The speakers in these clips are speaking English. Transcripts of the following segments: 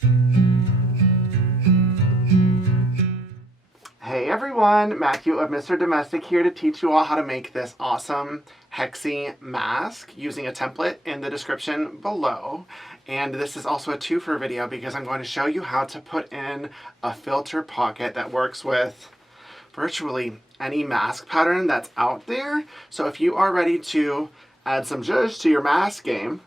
Hey everyone, Matthew of Mr. Domestic here to teach you all how to make this awesome Hexie mask using a template in the description below. And this is also a two-for video because I'm going to show you how to put in a filter pocket that works with virtually any mask pattern that's out there. So if you are ready to add some zhuzh to your mask game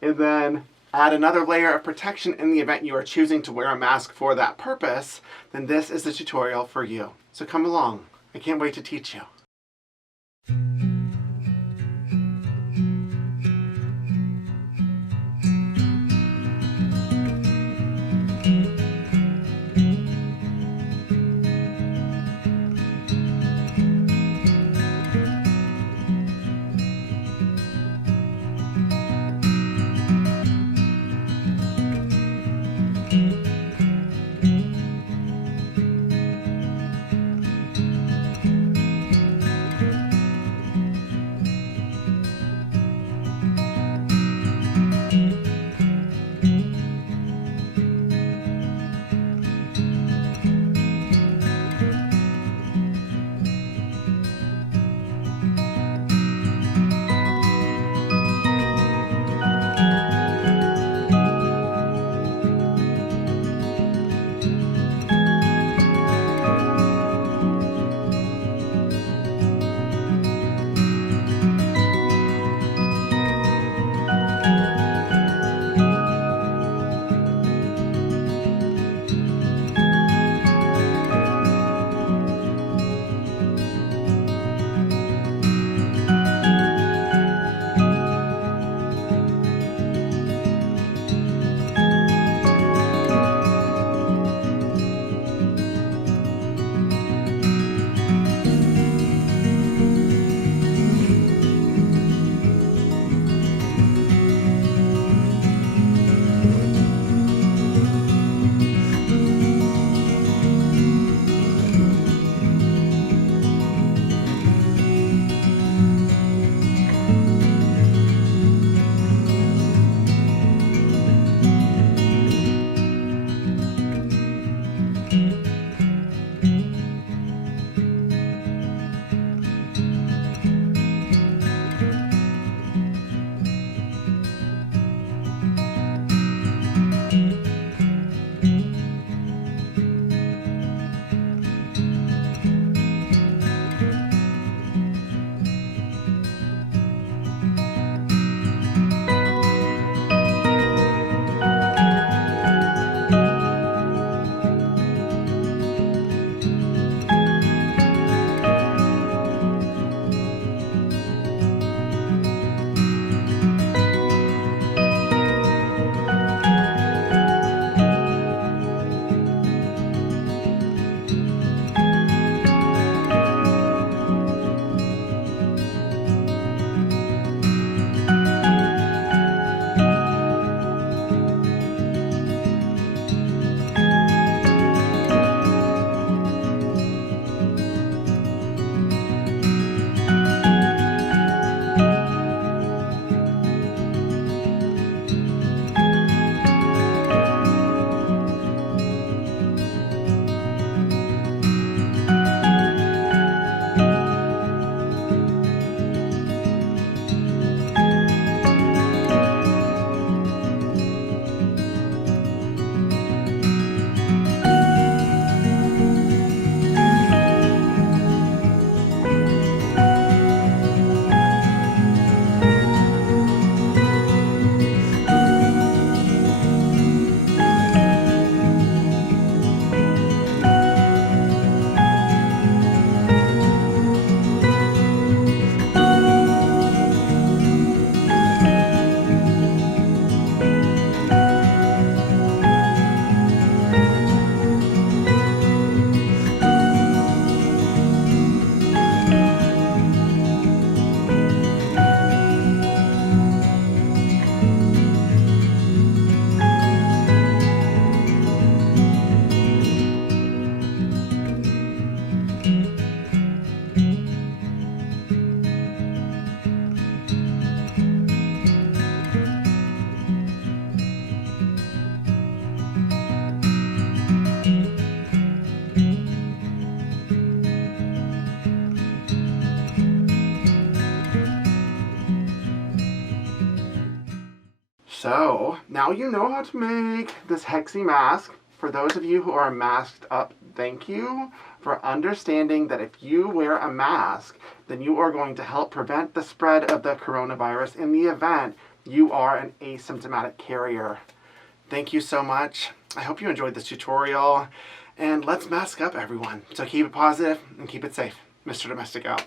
and then add another layer of protection in the event you are choosing to wear a mask for that purpose, then this is the tutorial for you. So come along. I can't wait to teach you. So now you know how to make this Hexie mask. For those of you who are masked up, thank you for understanding that if you wear a mask, then you are going to help prevent the spread of the coronavirus in the event you are an asymptomatic carrier. Thank you so much. I hope you enjoyed this tutorial, and let's mask up, everyone. So keep it positive and keep it safe. Mr. Domestic out.